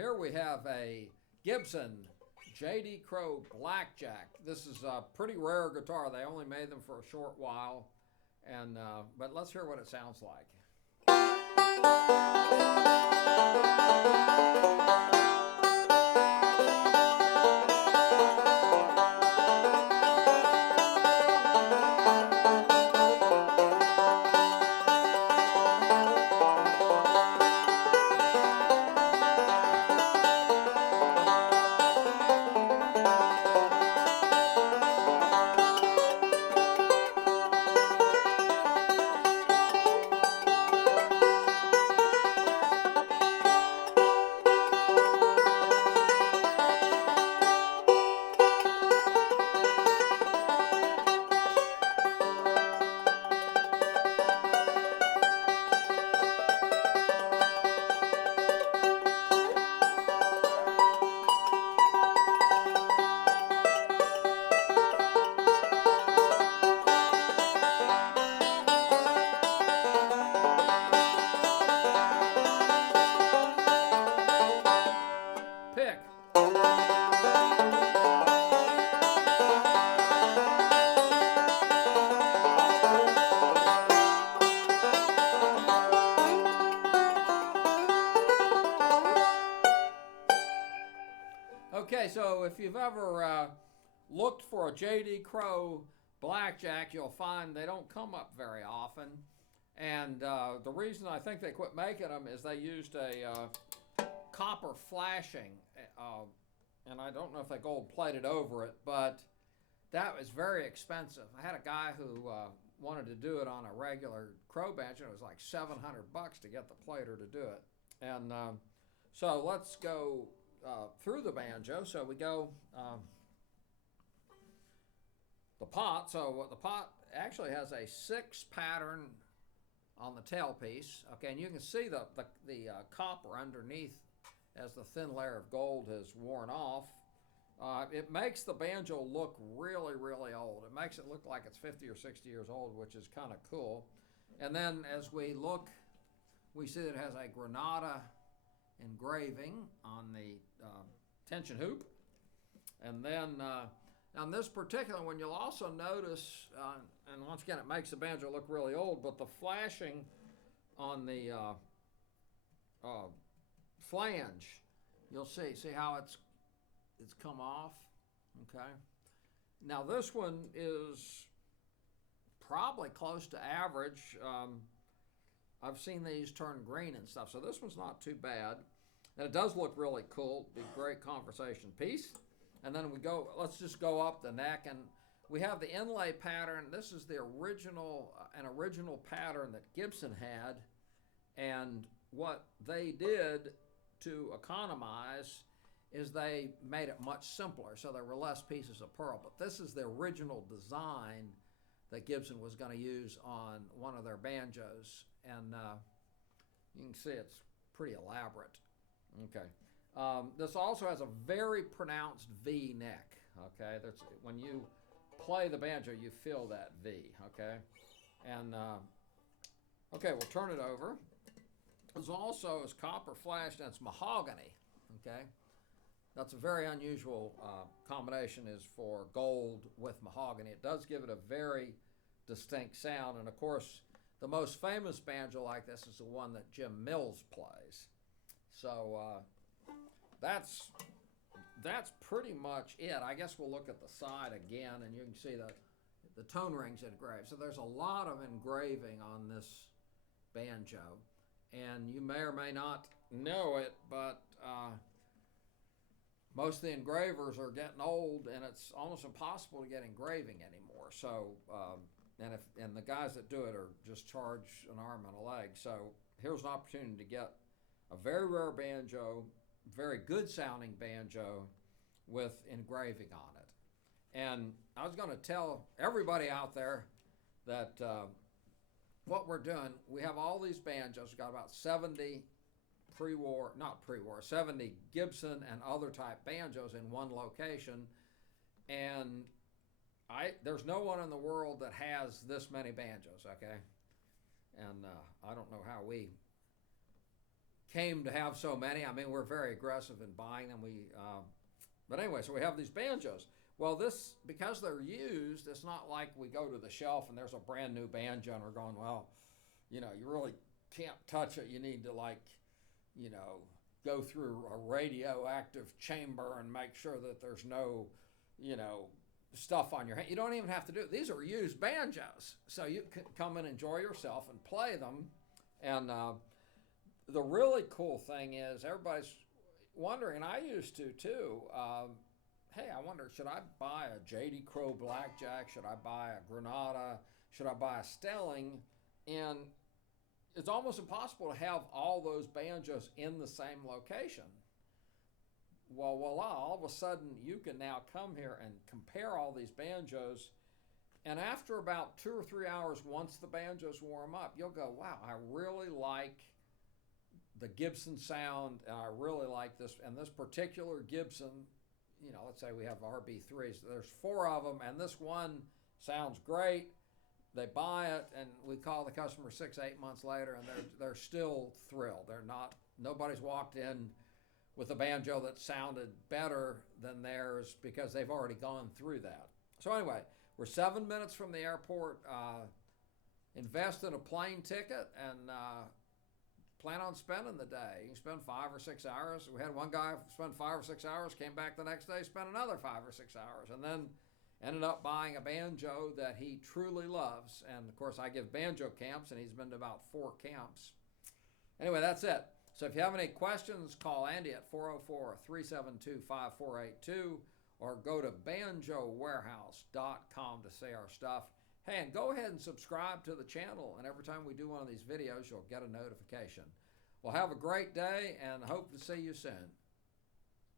here we have a Gibson JD Crowe Blackjack. This is a pretty rare guitar. They only made them for a short while, and but let's hear what it sounds like. Pick. Okay, so if you've ever looked for a JD Crowe Blackjack, you'll find they don't come up very often. And the reason I think they quit making them is they used a copper flashing, and I don't know if they gold plated over it, but that was very expensive. I had a guy who wanted to do it on a regular Crowe banjo. It was like $700 to get the plater to do it. And so let's go through the banjo. So we go the pot. So the pot actually has a 6 pattern on the tailpiece. Okay, and you can see the copper underneath as the thin layer of gold has worn off. It makes the banjo look really, really old. It makes it look like it's 50 or 60 years old, which is kind of cool. And then as we look, we see that it has a Granada engraving on the tension hoop. And then on this particular one, you'll also notice, and once again, it makes the banjo look really old, but the flashing on the flange, you'll see how it's come off. Okay. Now this one is probably close to average. I've seen these turn green and stuff, so this one's not too bad. And it does look really cool. Be a great conversation piece. And then let's just go up the neck, and we have the inlay pattern. This is the original, an original pattern that Gibson had, and what they did to economize is they made it much simpler, so there were less pieces of pearl. But this is the original design that Gibson was going to use on one of their banjos, and you can see it's pretty elaborate. Okay. This also has a very pronounced V neck. Okay, that's when you play the banjo, you feel that V. Okay, and okay, we'll turn it over. There's also is copper flashed, and it's mahogany. Okay, that's a very unusual combination, is for gold with mahogany. It does give it a very distinct sound, and of course, the most famous banjo like this is the one that Jim Mills plays. So that's pretty much it. I guess we'll look at the side again, and you can see the tone rings engraved. So there's a lot of engraving on this banjo, and you may or may not know it, but most of the engravers are getting old, and it's almost impossible to get engraving anymore. So and the guys that do it are just charge an arm and a leg. So here's an opportunity to get a very rare banjo, very good sounding banjo with engraving on it. And I was going to tell everybody out there that what we're doing, we have all these banjos. We've got about 70 70 Gibson and other type banjos in one location. And there's no one in the world that has this many banjos, okay? And I don't know how we came to have so many. I mean, we're very aggressive in buying them. But anyway, so we have these banjos. Well, because they're used, it's not like we go to the shelf and there's a brand new banjo and we're going, well, you really can't touch it. You need to go through a radioactive chamber and make sure that there's no, stuff on your hand. You don't even have to do it. These are used banjos. So you can come and enjoy yourself and play them. And the really cool thing is everybody's wondering, and I used to too, hey, I wonder, should I buy a JD Crowe Blackjack? Should I buy a Granada? Should I buy a Stelling? And it's almost impossible to have all those banjos in the same location. Well, voila, all of a sudden you can now come here and compare all these banjos. And after about 2 or 3 hours, once the banjos warm up, you'll go, wow, I really like the Gibson sound, and I really like this. And this particular Gibson, let's say we have RB3s. There's 4 of them, and this one sounds great. They buy it, and we call the customer 6, 8 months later, and they're still thrilled. Nobody's walked in with a banjo that sounded better than theirs because they've already gone through that. So anyway, we're 7 minutes from the airport. Invest in a plane ticket and plan on spending the day. You can spend 5 or 6 hours. We had one guy spend 5 or 6 hours, came back the next day, spent another 5 or 6 hours, and then ended up buying a banjo that he truly loves. And of course, I give banjo camps, and he's been to about 4 camps. Anyway, that's it. So if you have any questions, call Andy at 404-372-5482 or go to banjowarehouse.com to see our stuff. Hey, and go ahead and subscribe to the channel, and every time we do one of these videos, you'll get a notification. Well, have a great day, and hope to see you soon.